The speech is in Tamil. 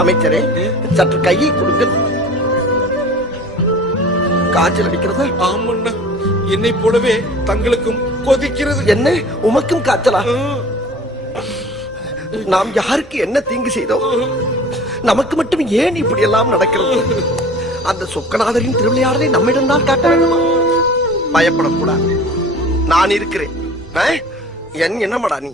அமைச்சரே, சற்று கையை கொடுங்கள். காய்ச்சல் அடிக்கிறதா? ஆமண்ணா, என்னை போலவே தங்களுக்கும் கொதிக்கிறது. என்ன, உமக்கும் காய்ச்சலா? நாம் யாருக்கு என்ன தீங்கு செய்தோம்? நமக்கு மட்டும் ஏன் இப்படி எல்லாம் நடக்கிறது? அந்த சொக்கநாதரின் திருவிளையாடலை நம்மிடம் தான் காட்ட வேண்டுமா? பயப்படக்கூடாது, நான் இருக்கிறேன். என்னமாடா நீ?